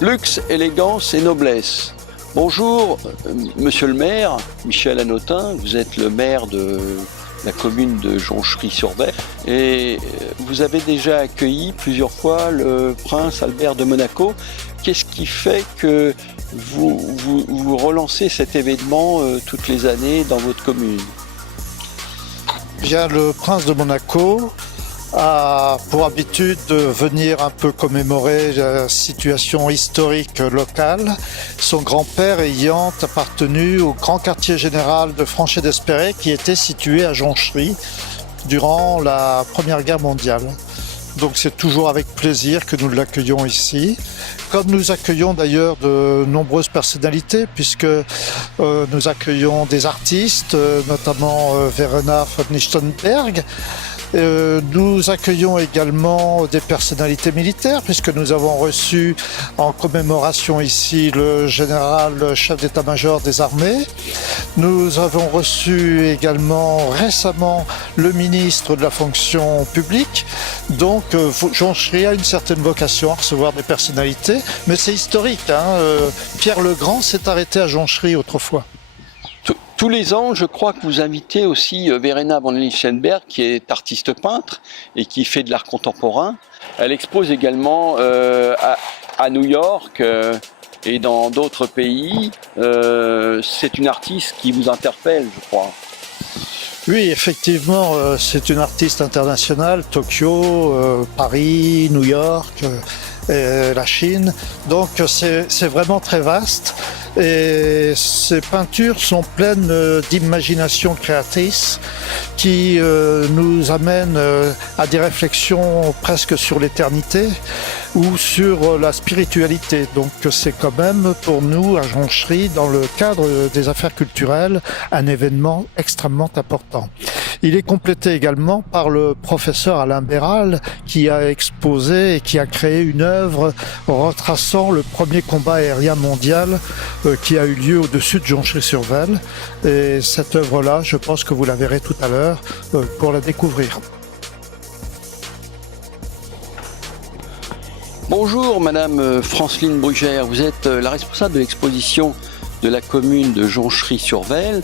Luxe, élégance et noblesse. Bonjour, monsieur le maire, Michel Hanotin, vous êtes le maire de la commune de Jonchery-sur-Vesle et vous avez déjà accueilli plusieurs fois le prince Albert de Monaco. Qu'est-ce qui fait que vous relancez cet événement toutes les années dans votre commune? Bien, le prince de Monaco a pour habitude de venir un peu commémorer la situation historique locale, son grand-père ayant appartenu au grand quartier général de Franchet d'Espéret qui était situé à Jonchery durant la Première Guerre mondiale. Donc c'est toujours avec plaisir que nous l'accueillons ici, comme nous accueillons d'ailleurs de nombreuses personnalités, puisque nous accueillons des artistes, notamment Verena von Lichtenberg. Nous accueillons également des personnalités militaires, puisque nous avons reçu en commémoration ici le général chef d'état-major des armées. Nous avons reçu également récemment le ministre de la fonction publique. Donc Jonchery a une certaine vocation à recevoir des personnalités, mais c'est historique, hein. Pierre le Grand s'est arrêté à Jonchery autrefois. Tous les ans, je crois que vous invitez aussi Verena von Lichtenberg, qui est artiste peintre et qui fait de l'art contemporain. Elle expose également à New York et dans d'autres pays. C'est une artiste qui vous interpelle, je crois. Oui, effectivement, c'est une artiste internationale, Tokyo, Paris, New York, la Chine. Donc c'est vraiment très vaste. Et ces peintures sont pleines d'imagination créatrice qui nous amènent à des réflexions presque sur l'éternité ou sur la spiritualité. Donc c'est quand même pour nous à Jonchery, dans le cadre des affaires culturelles, un événement extrêmement important. Il est complété également par le professeur Alain Béral qui a exposé et qui a créé une œuvre retraçant le premier combat aérien mondial qui a eu lieu au-dessus de Jonchery-sur-Vesle. Et cette œuvre-là, je pense que vous la verrez tout à l'heure pour la découvrir. Bonjour Madame Franceline Brugère, vous êtes la responsable de l'exposition de la commune de Jonchery-sur-Vesle.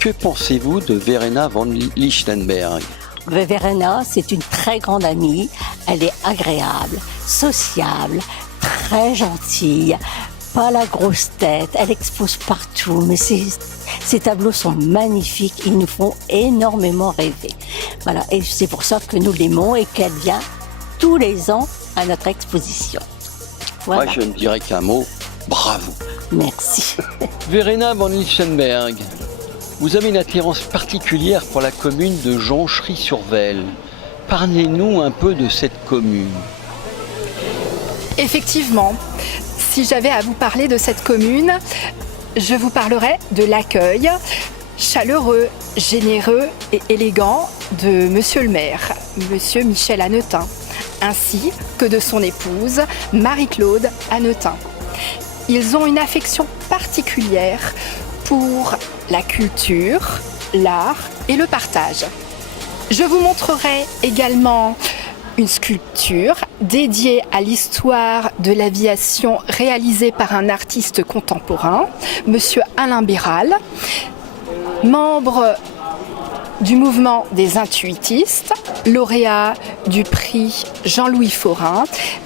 Que pensez-vous de Verena von Lichtenberg? Verena, c'est une très grande amie, elle est agréable, sociable, très gentille, pas la grosse tête, elle expose partout, mais ses tableaux sont magnifiques, ils nous font énormément rêver. Voilà, et c'est pour ça que nous l'aimons et qu'elle vient tous les ans à notre exposition. Voilà. Moi, je ne dirais qu'un mot, bravo. Merci. Verena von Lichtenberg, vous avez une attirance particulière pour la commune de Jonchery-sur-Vesle. Parlez-nous un peu de cette commune. Effectivement, si j'avais à vous parler de cette commune, je vous parlerais de l'accueil chaleureux, généreux et élégant de Monsieur le maire, Monsieur Michel Hanotin, ainsi que de son épouse Marie-Claude Hanotin. Ils ont une affection particulière pour la culture, l'art et le partage. Je vous montrerai également une sculpture dédiée à l'histoire de l'aviation réalisée par un artiste contemporain, Monsieur Alain Béral, membre du mouvement des intuitistes, lauréat du prix Jean-Louis Forain,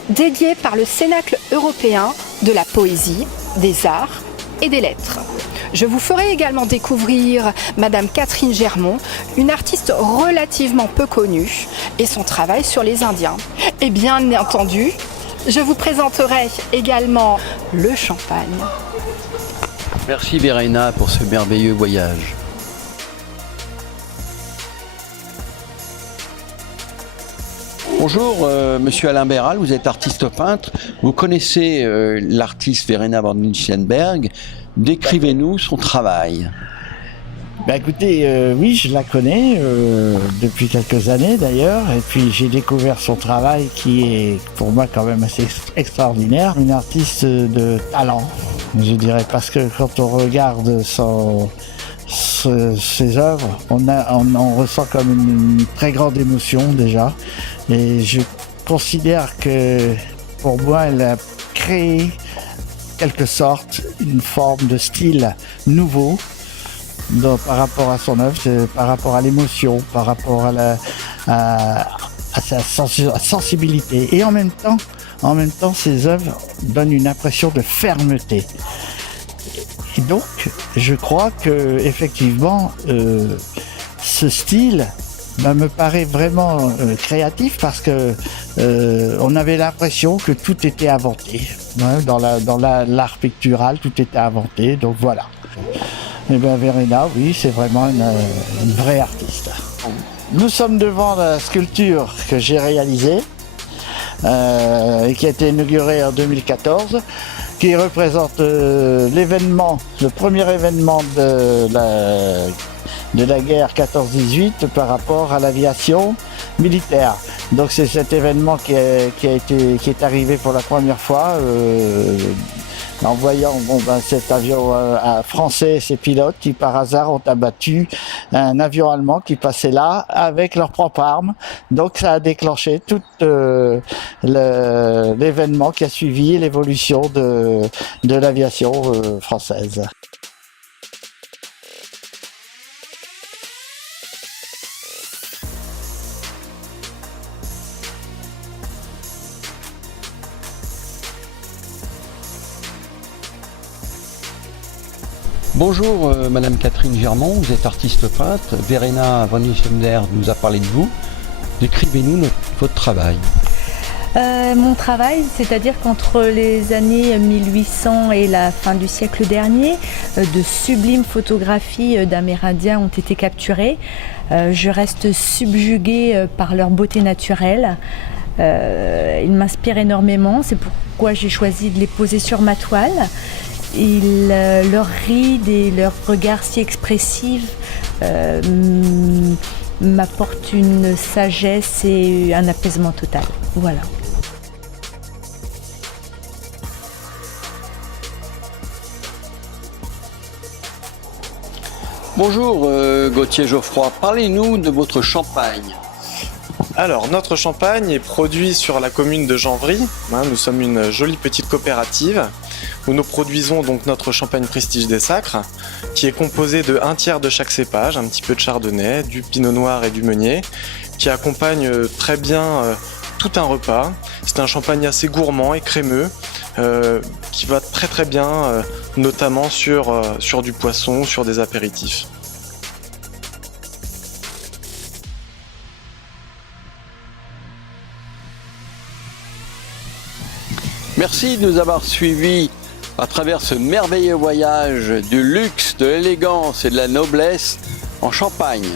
dédié par le Cénacle européen de la poésie, des arts et des lettres. Je vous ferai également découvrir Madame Catherine Germont, une artiste relativement peu connue, et son travail sur les Indiens. Et bien entendu, je vous présenterai également le champagne. Merci Verena pour ce merveilleux voyage. Bonjour, Monsieur Alain Béral, vous êtes artiste peintre. Vous connaissez l'artiste Verena von Lichtenberg. Décrivez-nous son travail. Ben écoutez, oui, je la connais depuis quelques années d'ailleurs, et puis j'ai découvert son travail qui est pour moi quand même assez extraordinaire. Une artiste de talent, je dirais, parce que quand on regarde ses œuvres, on ressent comme une très grande émotion déjà. Et je considère que pour moi, elle a créé quelque sorte une forme de style nouveau par rapport à son œuvre, par rapport à l'émotion, par rapport à sa sensibilité. Et en même temps, ses œuvres donnent une impression de fermeté. Et donc, je crois que effectivement, ce style me paraît vraiment créatif parce que on avait l'impression que tout était inventé. Dans l'art pictural, tout était inventé. Donc voilà. Et bien Verena, oui, c'est vraiment une vraie artiste. Nous sommes devant la sculpture que j'ai réalisée et qui a été inaugurée en 2014, qui représente l'événement, le premier événement de la guerre 14-18 par rapport à l'aviation militaire. Donc c'est cet événement qui est arrivé pour la première fois en voyant cet avion français et ses pilotes qui par hasard ont abattu un avion allemand qui passait là avec leurs propres armes. Donc ça a déclenché tout l'événement qui a suivi l'évolution de l'aviation française. Bonjour Madame Catherine Germont, vous êtes artiste peintre. Verena von Liesender nous a parlé de vous. Décrivez-nous votre travail. Mon travail, c'est-à-dire qu'entre les années 1800 et la fin du siècle dernier, de sublimes photographies d'Amérindiens ont été capturées. Je reste subjuguée par leur beauté naturelle. Ils m'inspirent énormément, c'est pourquoi j'ai choisi de les poser sur ma toile. Leurs rides et leurs regards si expressifs m'apportent une sagesse et un apaisement total. Voilà. Bonjour Gauthier Geoffroy, parlez-nous de votre champagne. Alors, notre champagne est produit sur la commune de Janvry. Nous sommes une jolie petite coopérative où nous produisons donc notre champagne Prestige des Sacres, qui est composé de 1/3 de chaque cépage, un petit peu de chardonnay, du pinot noir et du meunier, qui accompagne très bien tout un repas. C'est un champagne assez gourmand et crémeux, qui va très très bien, notamment sur du poisson, sur des apéritifs. Merci de nous avoir suivis à travers ce merveilleux voyage du luxe, de l'élégance et de la noblesse en Champagne.